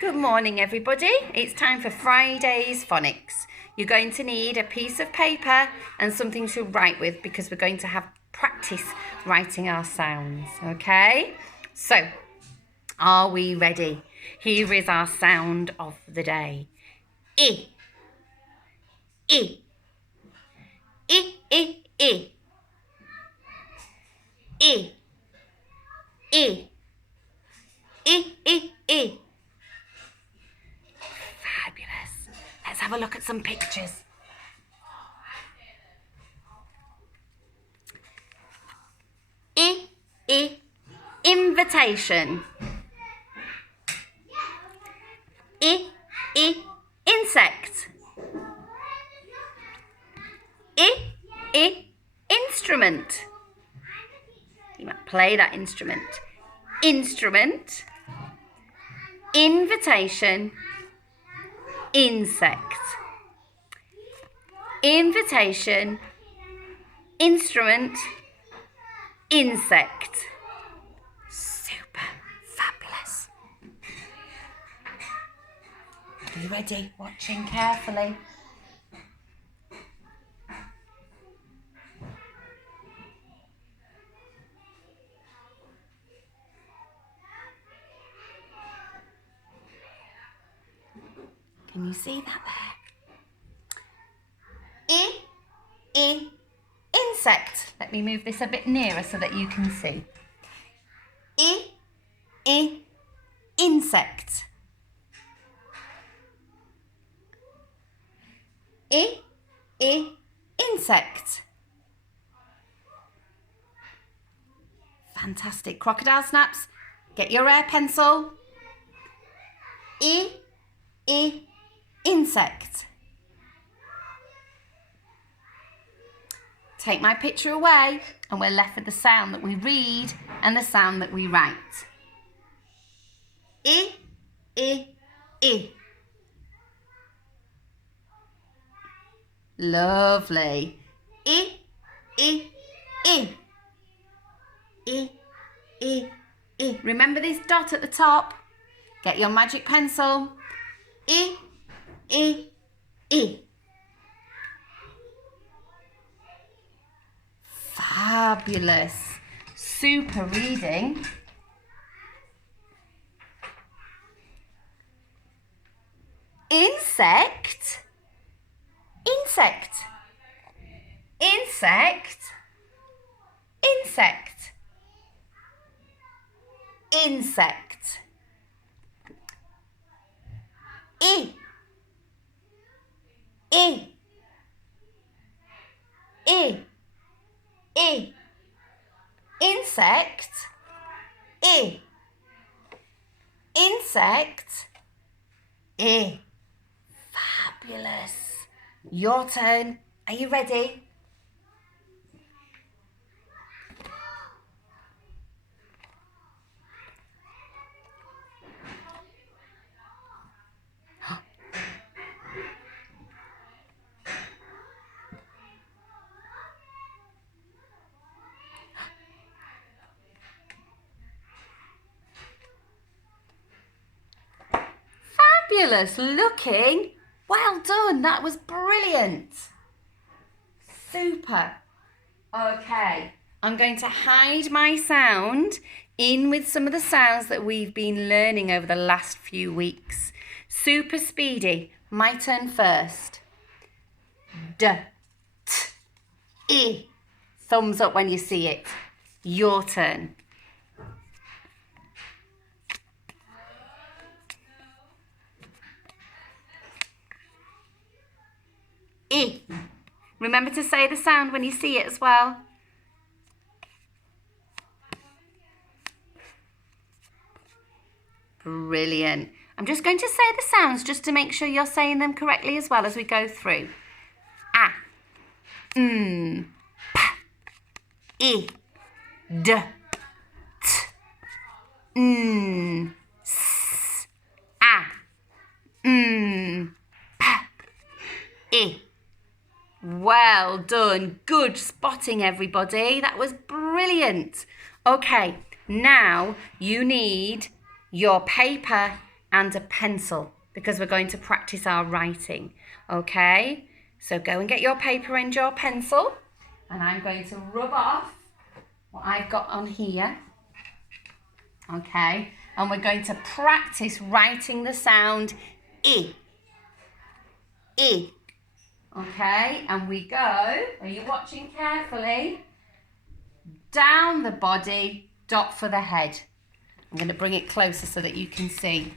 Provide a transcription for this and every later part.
Good morning, everybody. It's time for Friday's Phonics. You're going to need a piece of paper and something to write with because we're going to have practice writing our sounds, okay? So, are we ready? Here is our sound of the day. I. I. I, I, I. I. I. I, I, I. Fabulous. Let's have a look at some pictures. I, invitation. I, insect. I, instrument. You might play that instrument. Instrument, invitation, insect. Invitation, instrument, insect. Super fabulous. Are you ready? Watching carefully. Can you see that there? I, insect. Let me move this a bit nearer so that you can see. I, insect. I, insect. Fantastic. Crocodile snaps. Get your air pencil. I, insect. Take my picture away and we're left with the sound that we read and the sound that we write. I. Lovely. I. Remember this dot at the top? Get your magic pencil. I. Fabulous. Super reading. Insect. Insect. Insect. Insect. Insect. I. Insect. Insect. Fabulous. Your turn. Are you ready? Fabulous looking. Well done. That was brilliant. Super. Okay. I'm going to hide my sound in with some of the sounds that we've been learning over the last few weeks. Super speedy. My turn first. D, t, I. Thumbs up when you see it. Your turn. I. Remember to say the sound when you see it as well. Brilliant. I'm just going to say the sounds just to make sure you're saying them correctly as well as we go through. A, p, I, d, t, s, a, p, I. Well done. Good spotting, everybody. That was brilliant. Okay, now you need your paper and a pencil because we're going to practice our writing, okay? So go and get your paper and your pencil, and I'm going to rub off what I've got on here, okay? And we're going to practice writing the sound I, I, okay? And we go, are you watching carefully? Down the body, dot for the head. I'm going to bring it closer so that you can see.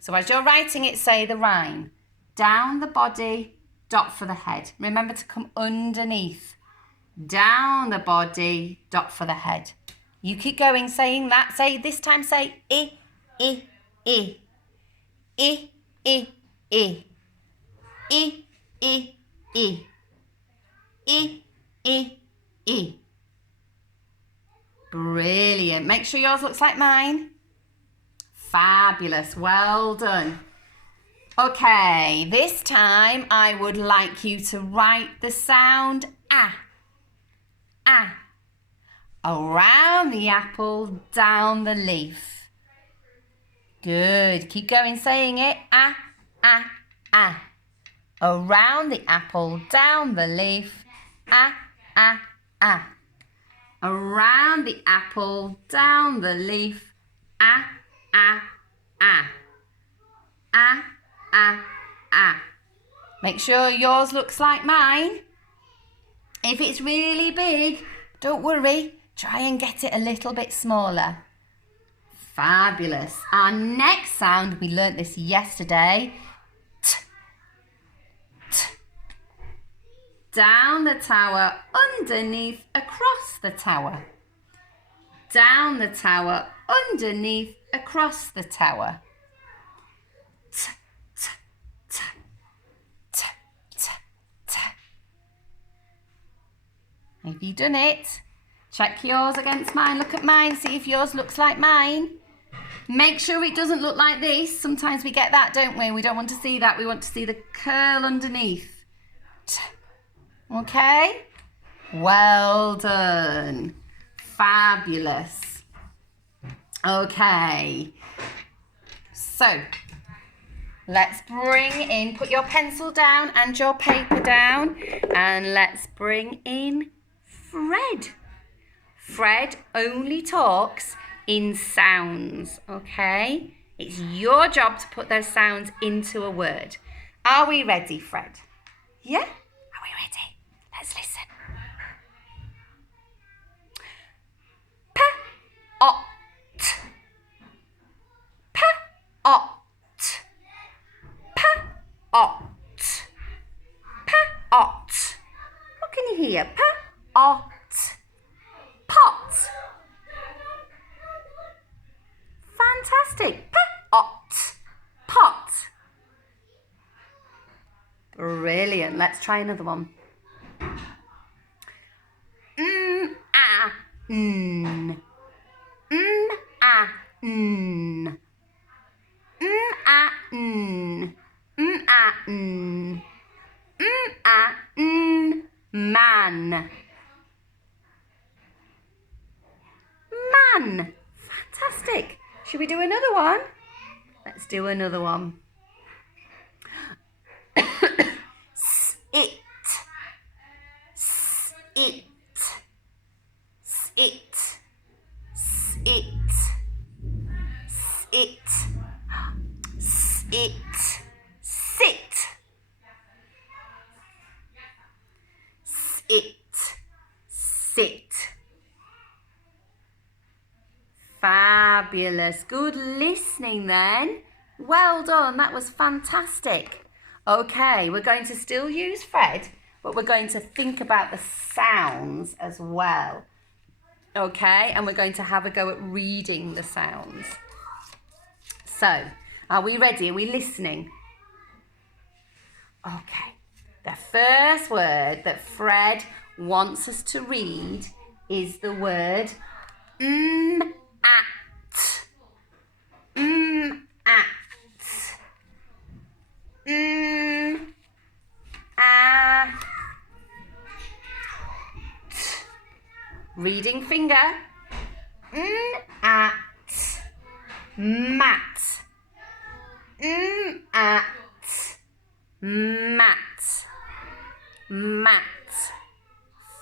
So as you're writing it, say the rhyme. Down the body, dot for the head. Remember to come underneath. Down the body, dot for the head. You keep going saying that. Say this time, say I, I, I. I, I, I. I, I, I. I, I, I. Brilliant. Make sure yours looks like mine. Fabulous. Well done. Okay, this time I would like you to write the sound ah. Ah. Around the apple, down the leaf. Good. Keep going saying it. Ah, ah, ah. Around the apple, down the leaf. Ah, ah, ah. Around the apple, down the leaf. Ah, ah, ah. Ah, ah, ah. Make sure yours looks like mine. If it's really big, don't worry. Try and get it a little bit smaller. Fabulous. Our next sound, we learnt this yesterday. T, t. Down the tower, underneath, across the tower. Down the tower, underneath, across the tower. T, t, t, t, t, t. Have you done it? Check yours against mine. Look at mine. See if yours looks like mine. Make sure it doesn't look like this. Sometimes we get that, don't we? We don't want to see that. We want to see the curl underneath. Okay? Well done. Fabulous. Okay. So, let's bring in, put your pencil down and your paper down, and let's bring in Fred. Fred only talks in sounds, okay? It's your job to put those sounds into a word. Are we ready, Fred? Yeah? Are we ready? Let's listen. P-ot. P-ot. P-ot. P-ot. What can you hear? P-ot. Pot. Fantastic. Pot. Pot. Brilliant. Let's try another one. Ah, n. Ah, n. Ah, n. Ah, n. Ah, n. Man. Man. Fantastic. Should we do another one? Let's do another one. Sit. Sit. Sit. Sit. Sit. Sit. Sit. Sit. Sit. Fabulous. Good listening then. Well done. That was fantastic. Okay, we're going to still use Fred, but we're going to think about the sounds as well. Okay, and we're going to have a go at reading the sounds. So, are we ready? Are we listening? Okay. The first word that Fred wants us to read is the word at. At. At. Reading finger. At. Mat. at, mat, mat.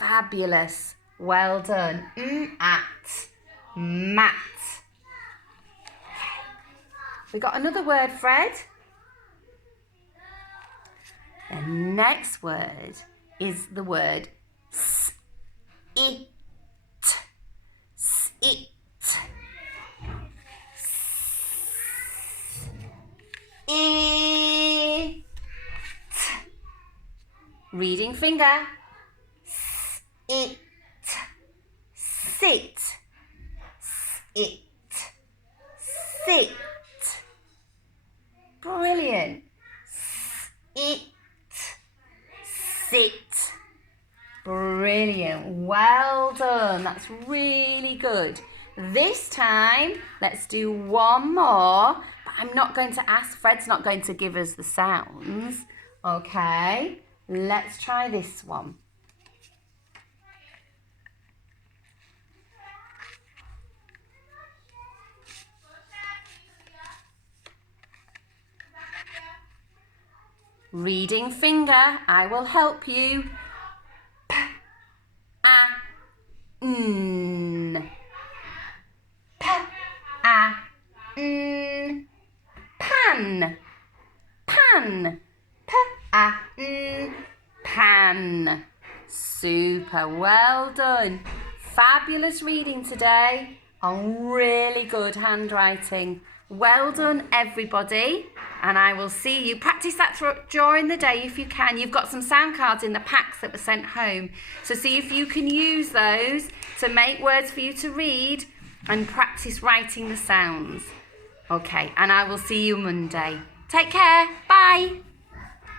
Fabulous. Well done. At, mat. We got another word, Fred. The next word is the word sit. Sit. It. Reading finger. It. Sit. It. Sit. Brilliant. It. Sit. Brilliant. Well done. That's really good. This time, let's do one more. But I'm not going to ask. Fred's not going to give us the sounds. Okay. Let's try this one. Reading finger, I will help you. P, a, n. P, a, n. Pan. Pan. P, a, n. Pan. Super, well done. Fabulous reading today. Really good handwriting. Well done, everybody. And I will see you. Practice that during the day if you can. You've got some sound cards in the packs that were sent home. So see if you can use those to make words for you to read and practice writing the sounds. Okay, and I will see you Monday. Take care. Bye.